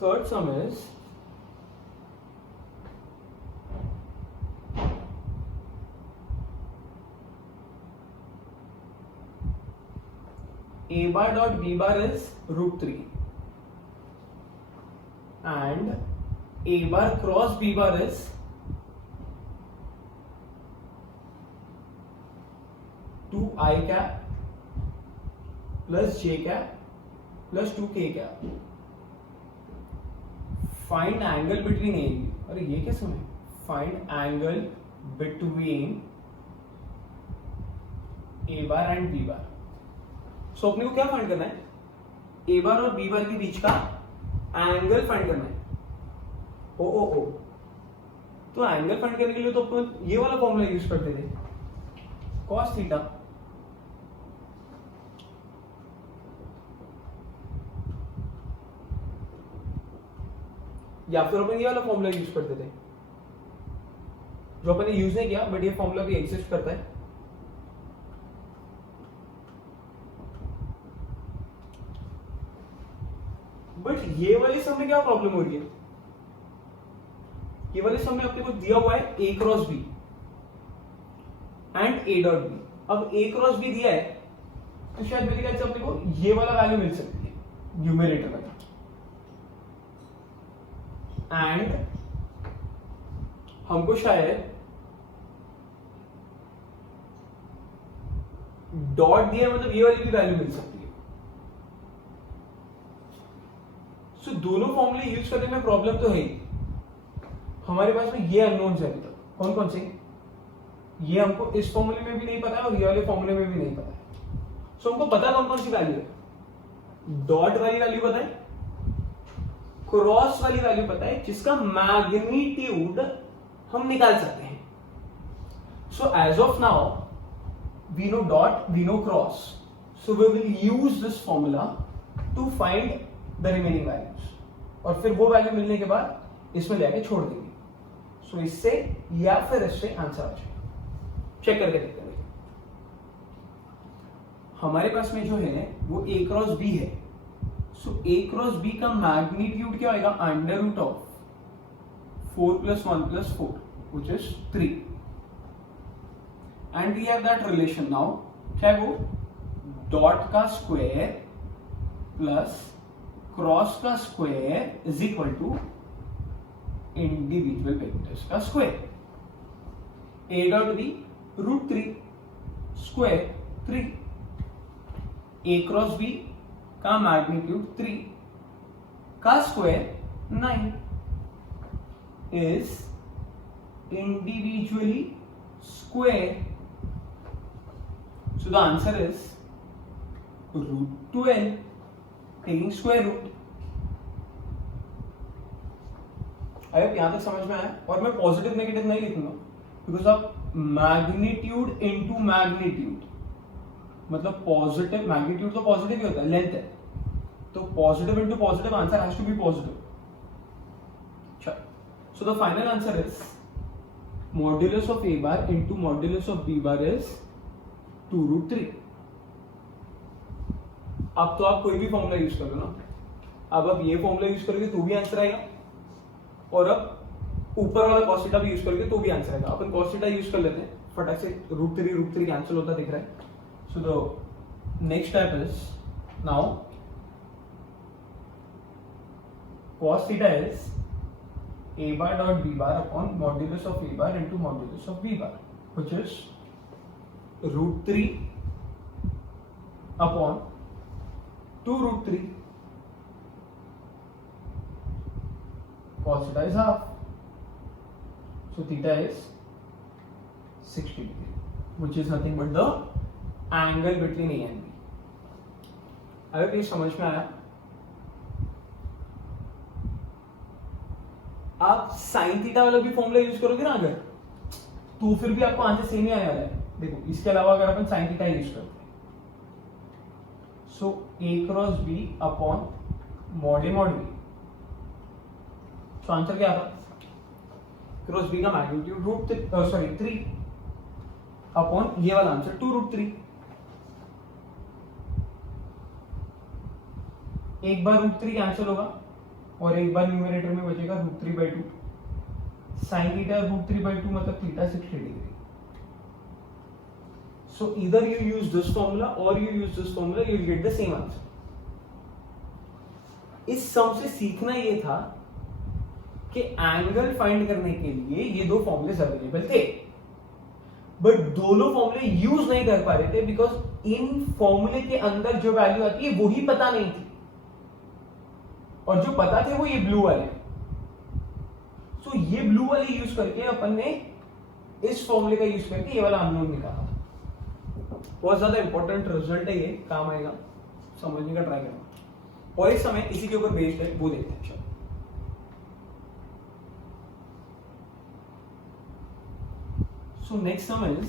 third sum is a bar dot b bar is √3 and a bar cross b bar is two i cap plus j cap plus 2k cap. Find angle between a, अरे ये कैसे है, find angle between a bar and b bar. So अपने को क्या find करना है, a बार और बी बार के बीच का एंगल फाइंड करना है। ओ तो एंगल फाइंड करने के लिए तो अपन ये वाला फॉर्मूला यूज करते थे, cos थीटा या फिर अपन ये वाला फॉर्मूला यूज करते थे जो अपन ने यूज नहीं किया, बट ये फॉर्मूला भी एग्जिस्ट करता है। बट ये वाले सम में क्या प्रॉब्लम हो रही है, ये वाले सम में अपने को दिया हुआ है a cross b and a dot b. अब ए क्रॉस बी दिया है तो शायद मेरे ख्याल से अपने को ये वाला वैल्यू मिल सकती है न्यूमरेटर में, एंड हमको शायद डॉट दिया मतलब ये वाली भी वैल्यू मिल सकती है। सो दोनों फॉर्मूले यूज करने में प्रॉब्लम तो है ही। हमारे पास में ये अननोन्स है अभी तक, कौन कौन से, ये हमको इस फॉर्मूले में भी नहीं पता है और ये वाले फॉर्मूले में भी नहीं पता है। सो हमको पता कौन कौन सी वैल्यू है, डॉट वाली वैल्यू पता है, क्रॉस वाली वैल्यू पता है, जिसका मैग्नीट्यूड हम निकाल सकते हैं। So as of now we know dot, we know cross, so we will use this formula to find the remaining values, और फिर वो वैल्यू मिलने के बाद इसमें लेके छोड़ देंगे। सो इससे या फिर इससे आंसर आ जाएगा। चेक करके देखते हैं। हमारे पास में जो है वो ए क्रॉस बी है, सो ए क्रॉस बी का मैग्नीट्यूड क्या होगा, under root of 4 + 1 + 4 which is 3, and we have that relation now, क्या है वो, डॉट का स्क्वायर प्लस क्रॉस का square is equal to individual vectors का square. A dot b √3 square 3, a cross b का मैग्नीट्यूड 3 का square 9 is individually square. So the answer is √12 taking square root. आई यहाँ तक समझ में आया। और मैं पॉजिटिव नेगेटिव नहीं लिखूंगा because of magnitude into magnitude, मतलब पॉजिटिव मैग्नीट्यूड तो पॉजिटिव ही होता है, लेंथ है, तो positive into positive answer has to be positive. अच्छा, so the final answer is modulus of a bar into modulus of b bar is 2√3। अब तो आप कोई भी फॉर्मूला यूज करो ना, अब आप ये फॉर्मूला यूज करोगे तो भी आंसर आएगा, और अब ऊपर वाला cos थीटा भी यूज करोगे तो भी आंसर आएगा। अपन cos थीटा यूज कर लेते हैं, फटाक से √3 कैंसिल होता दिख रहा है। So the next step is now cos theta is a bar dot b bar upon modulus of a bar into modulus of b bar, which is √3 upon 2√3. Cos theta is half, so theta is 60 degree, which is nothing but the angle between A and B. अगर ये समझ में आया, आप sine theta वाला भी formula use करोगे ना अगर, तो फिर भी आपको आंसर सेम ही आने वाला है। देखो इसके अलावा अगर अपन साइन थीटा यूज करते हैं, सो a cross b upon mod a mod b, तो आंसर क्या आता? क्रॉस b का मैग्नीट्यूड 3 अपॉन ये वाला आंसर 2√3। एक बार √3 कैंसिल होगा और एक बार न्यूमरेटर में बचेगा √3/2। साइन थीटा √3/2 मतलब theta 60 degree. So either you use this formula or you use this formula, you will get the same answer. इस सम से सीखना ये था कि एंगल फाइंड करने के लिए ये दो फॉर्मूले अवेलेबल थे, बट दोनों फॉर्मूले यूज नहीं कर पा रहे थे बिकॉज इन फॉर्मूले के अंदर जो वैल्यू आती है वही पता नहीं थी, और जो पता थे वो ये ब्लू वाले। सो ये ब्लू वाले यूज करके अपन ने इस फॉर्मूले का यूज करके ये वाला अननोन निकाला। बहुत ज्यादा इंपॉर्टेंट रिजल्ट है ये, काम आएगा, समझने का ट्राई करना। और इस समय इसी के ऊपर बेस्ड है, वो देखते हैं। चलो so next sum is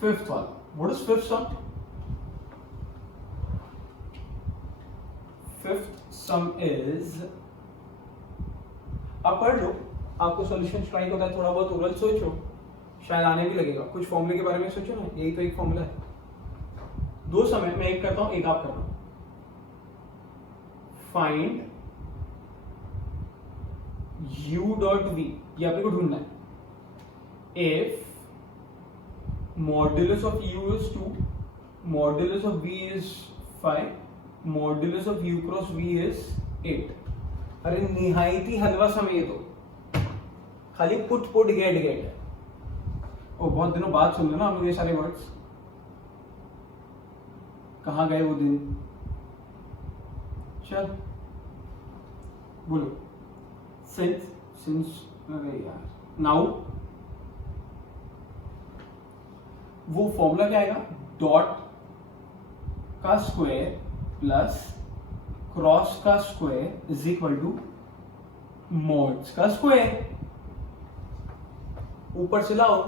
fifth वाला। What is fifth sum? Fifth sum is, आप पढ़ लो, आपको सॉल्यूशन स्ट्राइक होता है, थोड़ा बहुत ओरल सोचो, शायद आने भी लगेगा। कुछ फॉर्मूले के बारे में सोचो ना, यही तो एक फॉर्मूला है। दो समय मैं एक करता हूं, एक आप करना। फाइंड u डॉट v, ये अपने को ढूंढना है। If modulus of u is 2, modulus of v is 5, modulus of u cross v is 8। अरे निहायती हलवा समय ये तो, खाली पुट गेट है। और बहुत दिनों बाद सुन लेना हम लोग ये सारे वर्ड्स। कहां गए वो दिन? चल बोलो। सिंस अरे यार, नाउ वो फॉर्मूला क्या आएगा? डॉट का स्क्वायर प्लस क्रॉस का square is equal to mods का स्क्वायर। ऊपर से लाओ,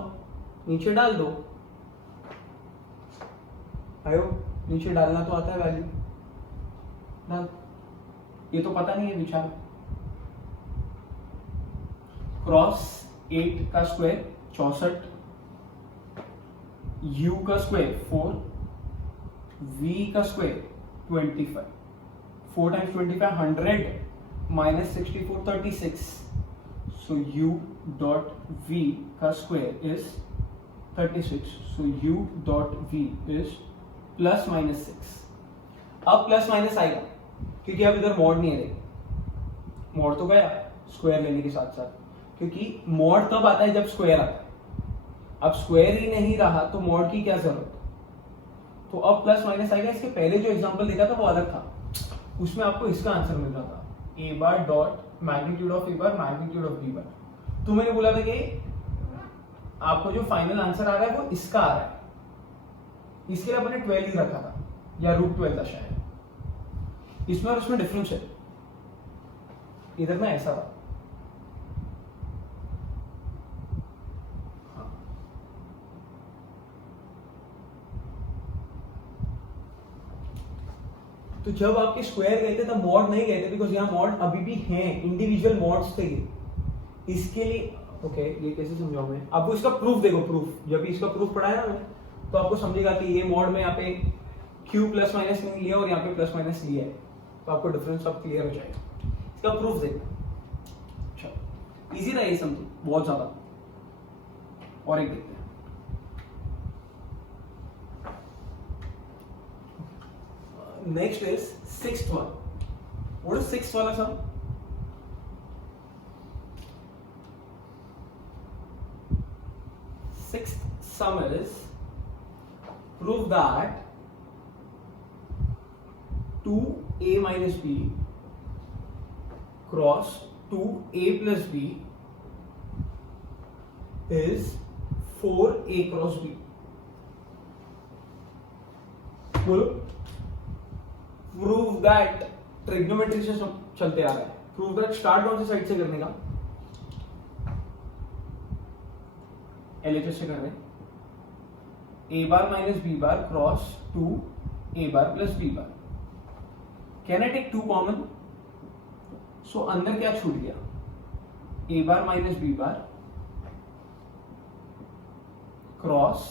नीचे डाल दो। आयो, नीचे डालना तो आता है वैल्यू, डाल। ये तो पता नहीं है बेचारा। क्रॉस 8 का स्क्वायर 64, u का स्क्वायर 4, v का स्क्वायर 25, 4 टाइम्स 25 100 माइनस 64 36। सो u डॉट v का square is 36। So u dot v is plus minus 6। अब प्लस माइनस आएगा क्योंकि अब इधर मॉड नहीं है। मॉड तो गया स्क्वायर लेने के साथ साथ, क्योंकि मॉड तब आता है जब स्क्वायर आता है। अब स्क्वायर ही नहीं रहा तो मॉड की क्या जरूरत? तो अब प्लस माइनस आएगा। इसके पहले जो एग्जांपल देखा था वो अलग था, उसमें आपको इसका आंसर मिल रहा था a bar dot magnitude of a bar magnitude of b बार। तो मैंने बोला था कि आपको जो फाइनल आंसर आ रहा है वो इसका आ रहा है, इसके लिए अपने 12 ही रखा था या √12 था शायद। इसमें और उसमें डिफरेंस है, इधर में ऐसा था। हाँ। तो जब आपके स्क्वायर गए थे तब मॉड नहीं गए थे, बिकॉज यहाँ मॉड अभी भी हैं, इंडिविजुअल मॉड्स थे ये। इसके लिए ओके ये कैसे समझाऊं मैं आपको, इसका प्रूफ देखो। प्रूफ जब इसका प्रूफ पढ़ाया ना मैंने, तो आपको समझेगा कि ये मॉड में यहाँ पे क्यू प्लस माइनस नहीं लिया और यहाँ पे प्लस माइनस लिया है, तो आपको डिफरेंस अब क्लियर हो जाएगा। इसका प्रूफ देखना। अच्छा इजी था ये समझो बहुत ज्यादा। और एक देखते हैं। Next is sixth one. What is sixth वाला सम? Sixth sum is prove that 2a minus b cross 2a plus b is 4a cross b। बोलो। प्रूव दैट, ट्रिग्नोमेट्री से चलते आ रहा है। प्रूव दैट स्टार्ट कौन सी साइड से करने का? LHS से कर रहे हैं। a bar minus b bar cross 2a bar plus b bar. Can I take 2 common? So अंदर क्या छूट गया? a bar minus b bar cross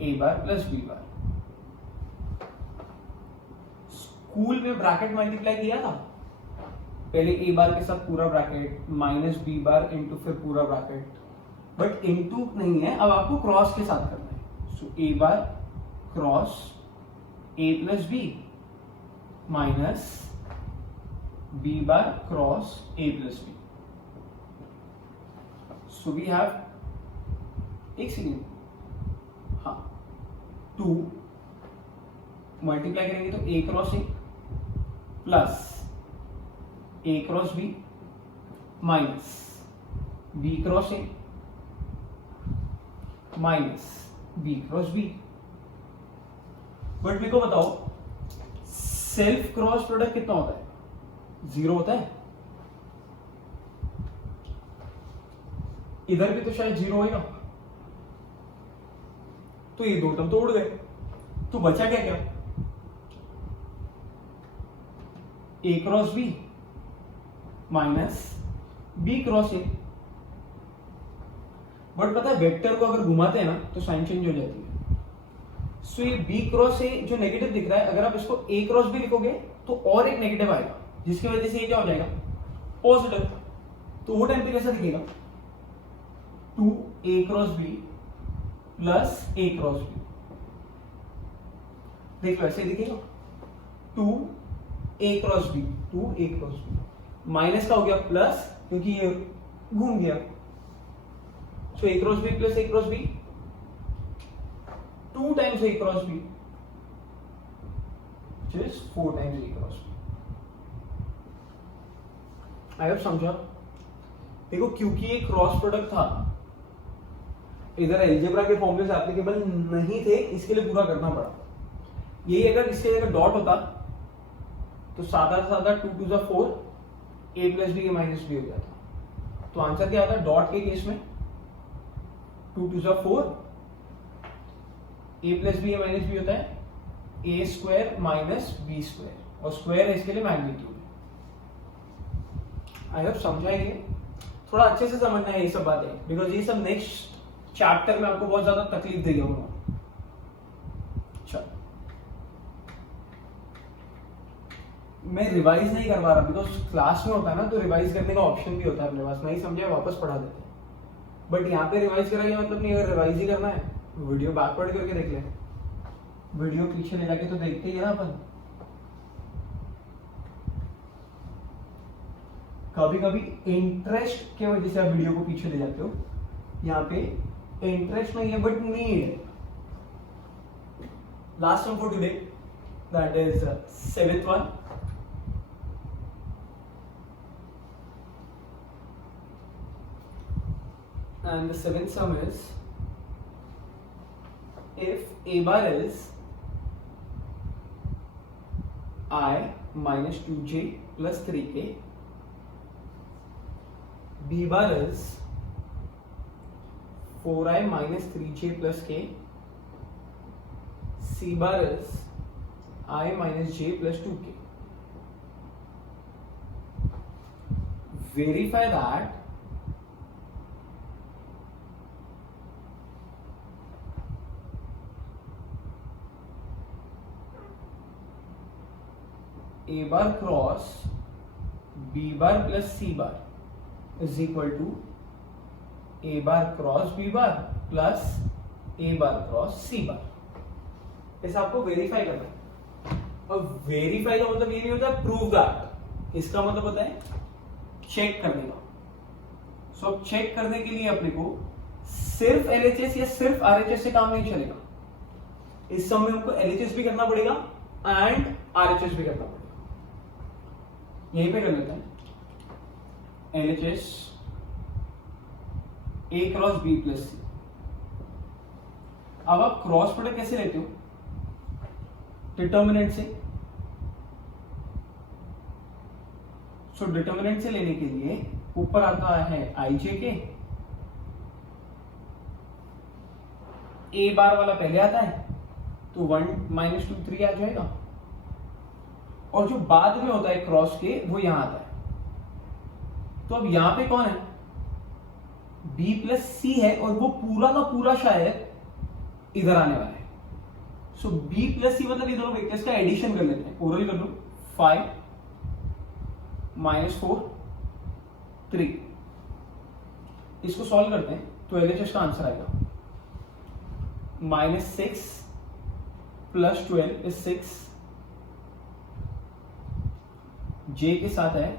a bar plus b bar. School में ब्रैकेट मल्टीप्लाई किया था पहले, a बार के साथ पूरा bracket minus b bar into फिर पूरा ब्रैकेट, बट इनटू नहीं है, अब आपको क्रॉस के साथ करना है। So a bar cross a plus b minus b bar cross a plus b. So we have, एक सेकेंड, हाँ 2 मल्टीप्लाई करेंगे तो a cross a plus a cross b minus b cross a minus b cross b. But मेरे को बताओ self cross product कितना होता है? 0 होता है। इधर भी तो शायद 0 होगा, तो ये दो टर्म तो उड़ गए, तो बचा क्या? क्या a cross b minus b cross a. But पता है वेक्टर को अगर घुमाते हैं ना तो साइन चेंज हो जाती है। सो ये बी क्रॉस ए जो नेगेटिव दिख रहा है, अगर आप इसको ए क्रॉस बी लिखोगे तो और एक नेगेटिव आएगा, जिसकी वजह से ये क्या हो जाएगा? पॉजिटिव। तो वो टाइम पे कैसा दिखेगा? 2a cross b plus a cross b. देख लो ऐसे दिखेगा 2a cross b, 2a cross b minus का हो गया प्लस, क्योंकि ये घूम गया। So a cross b plus a cross b, 2 times a cross b, which is 4 times a cross b। I hope समझा। देखो क्योंकि ये क्रॉस प्रोडक्ट था, इधर एलजेब्रा के फॉर्मूले से एप्लीकेबल नहीं थे, इसके लिए पूरा करना पड़ा। यही अगर इसके जगह डॉट होता तो सादा सादा 2 2 4 a प्लस बी के माइनस बी हो जाता। तो आंसर क्या आता है डॉट के केस में? 2 2 4 a plus b minus b होता है a square minus b square, और स्क्वायर है इसके लिए मैग्नीट्यूड। आई होप समझा ये, थोड़ा अच्छे से समझना है ये सब बातें, बिकॉज ये सब नेक्स्ट चैप्टर में आपको बहुत ज्यादा तकलीफ देगा। अच्छा मैं रिवाइज नहीं करवा रहा, बिकॉज क्लास में होता है ना तो रिवाइज करने का ऑप्शन भी होता है अपने पास, नहीं समझे वापस पढ़ा देते हैं। बट यहाँ पे रिवाइज कराइए मतलब नहीं, अगर रिवाइज ही करना है वीडियो बैकवर्ड करके देख ले, वीडियो पीछे ले जाके तो देखते ही है ना अपन। कभी कभी इंटरेस्ट की वजह से आप वीडियो को पीछे ले जाते हो, यहाँ पे इंटरेस्ट नहीं है but need. Last one for today, that is 7th one। And the 7th sum is if a bar is I minus 2j plus 3k, b bar is 4i minus 3j plus k, c bar is I minus j plus 2k. Verify that a bar cross b bar plus c bar is equal to a bar cross b bar plus a bar cross c bar. इसे आपको verify करना है। अब verify का मतलब ये नहीं होता प्रूव दैट, इसका मतलब होता है चेक करने का। सो अब चेक करने के लिए अपने को सिर्फ एलएचएस या सिर्फ आरएचएस से काम नहीं चलेगा, इस समय हमको एलएचएस भी करना पड़ेगा एंड आरएचएस भी करना पड़ेगा। यहीं पे कर लेते हैं एलएचएस ए क्रॉस बी प्लस सी। अब आप क्रॉस प्रोडक्ट कैसे लेते हो? डिटर्मिनेंट से। सो डिटर्मिनेंट से लेने के लिए ऊपर आता है आई जे के, ए बार वाला पहले आता है तो 1 माइनस 2 3 आ जाएगा, और जो बाद में होता है क्रॉस के वो यहां आता है। तो अब यहां पे कौन है? b प्लस सी है, और वो पूरा का पूरा शायद इधर आने वाला है। सो b प्लस सी मतलब ये दोनों वेक्टर्स का एडिशन कर लेते हैं, ओरल कर लो। 5 माइनस 4 3, इसको सॉल्व करते हैं तो एलएचएस का आंसर आएगा -6 प्लस 12 इज 6, j के साथ है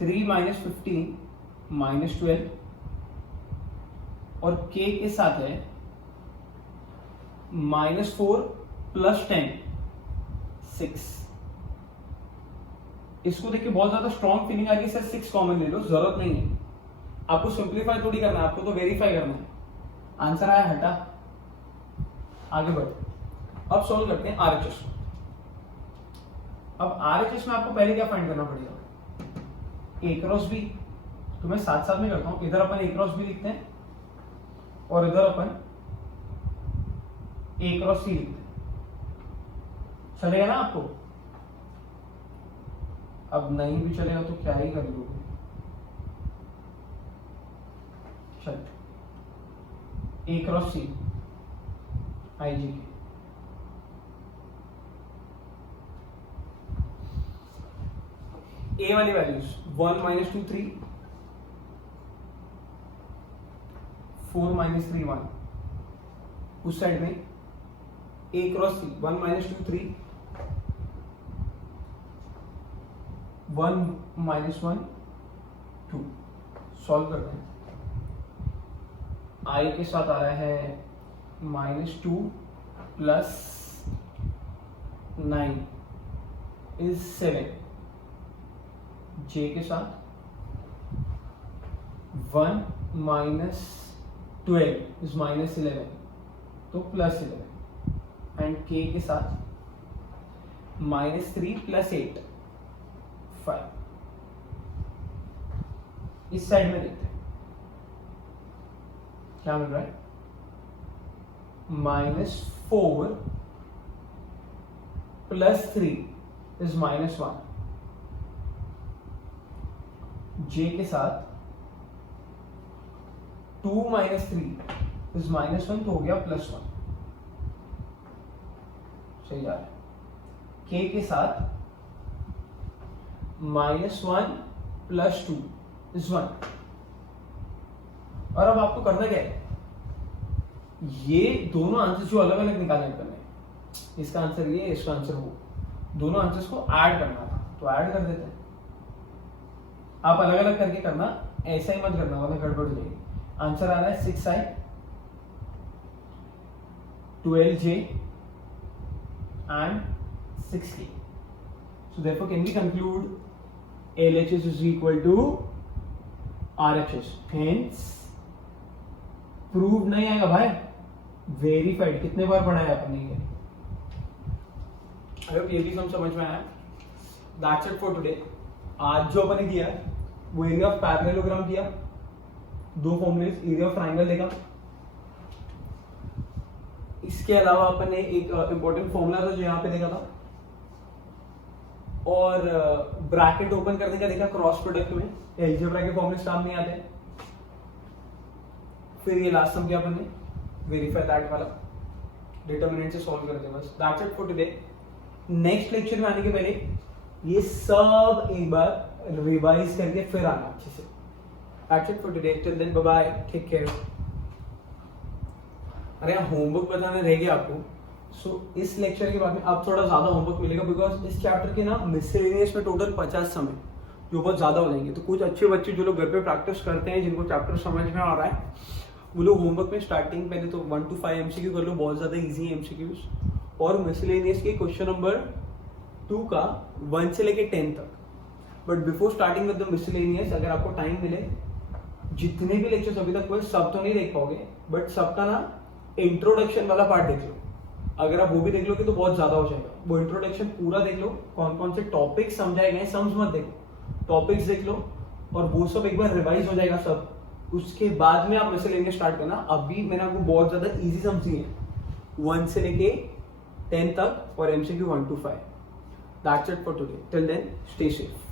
3 माइनस 15 माइनस 12, और k के साथ है -4 प्लस 10 6। इसको देख के बहुत ज्यादा स्ट्रॉन्ग फीलिंग आ रही है सर 6 कॉमन ले लो, जरूरत नहीं है, आपको सिंप्लीफाई थोड़ी करना है, आपको तो वेरीफाई करना है। आंसर आया, हटा, आगे बढ़। अब सॉल्व करते हैं आरएचएस को। अब आरएचएस में आपको पहले क्या फाइंड करना पड़ेगा? ए क्रॉस बी। तो मैं साथ साथ में करता हूं, इधर अपन ए क्रॉस बी लिखते हैं और इधर अपन ए क्रॉस सी लिखते हैं। चलेगा ना आपको? अब नहीं भी चलेगा तो क्या ही कर लोगे। चल, ए क्रॉस सी आई जी के, ए वाली वैल्यूज 1 माइनस 2 3, 4 माइनस 3 1, उस साइड में ए क्रॉस सी 1 माइनस 2 3, 1 माइनस 1 2। सॉल्व करते हैं। आई के साथ आ रहा है -2 प्लस 9 इज 7, जे के साथ 1 माइनस 12 इज -11 तो +11, एंड के के साथ -3 प्लस 8 5। इस साइड में देखते हैं क्या मिल रहा है। -4 प्लस 3 इज -1, जे के साथ 2 माइनस 3 इज -1 तो हो गया +1, सही जा रहा है। के के साथ -1 प्लस 2 इज 1। और अब आपको करना क्या है, ये दोनों आंसर जो अलग अलग निकालने करने हैं, इसका आंसर ये, इसका आंसर वो, दोनों आंसर्स को ऐड करना था तो ऐड कर देते हैं। आप अलग अलग करके करना, ऐसा ही मत करना वरना गड़बड़ हो जाएगी। आंसर आ रहा है 6i 12j and 6k. So therefore can we conclude LHS is equal to RHS? Hence prove नहीं आएगा भाई, वेरीफाइड कितने बार पढ़ा है आपने ये? आई होप ये भी समझ में आया। That's it for today. आज जो अपन ने किया वो एरिया ऑफ पैरेललोग्राम किया, दो फॉर्मूलेस, एरिया ऑफ ट्राइंगल देखा। इसके अलावा अपन ने एक इंपॉर्टेंट फॉर्मूला था जो यहाँ पे देखा था, और ब्रैकेट ओपन करने का देखा क्रॉस प्रोडक्ट में, अलजेब्रा के फॉर्मूले काम नहीं आते। फिर ये लास्ट सम किया अपन ने, वेरीफाई दैट वाला, डिटरमिनेंट से सॉल्व करते हैं। बस that's it for today. Next lecture में आने के पहले ये सब एक बार रिवाइज करके फिर आना अच्छे से। That's it for today, till then bye bye, take care. अरे यार होमवर्क बताना रह गया आपको, सो इस लेक्चर के बाद में अब थोड़ा ज्यादा होमवर्क मिलेगा, बिकॉज इस चैप्टर के ना मिसलेनियस में टोटल 50 सम है जो बहुत ज्यादा हो जाएंगे। तो कुछ अच्छे बच्चे जो लोग घर पे प्रैक्टिस करते हैं, जिनको चैप्टर समझ में आ रहा है, वो लोग होमवर्क में स्टार्टिंग पहले तो 1 to 5 MCQ कर लो, बहुत ज्यादा इजी MCQs, और मिसलेनियस के क्वेश्चन नंबर 2 का 1 से लेके 10 तक। But before starting with the miscellaneous, अगर आपको टाइम मिले, जितने भी लेक्चर्स अभी तक हुए सब तो नहीं देख पाओगे, बट सबका ना इंट्रोडक्शन वाला पार्ट देख लो। अगर आप वो भी देख लोगे तो बहुत ज्यादा हो जाएगा। वो इंट्रोडक्शन पूरा देख लो, कौन कौन से टॉपिक्स समझाए गए, सम्स मत देखो, टॉपिक्स देख लो, और वो सब एक बार रिवाइज हो जाएगा सब। उसके बाद में आप मिसलेनियस स्टार्ट करना। अभी मैंने आपको बहुत ज्यादा इजी सम्स दिए हैं, 1 से लेके 10 तक, और MCQ 1 to 5। That's it for today. Till then, stay safe.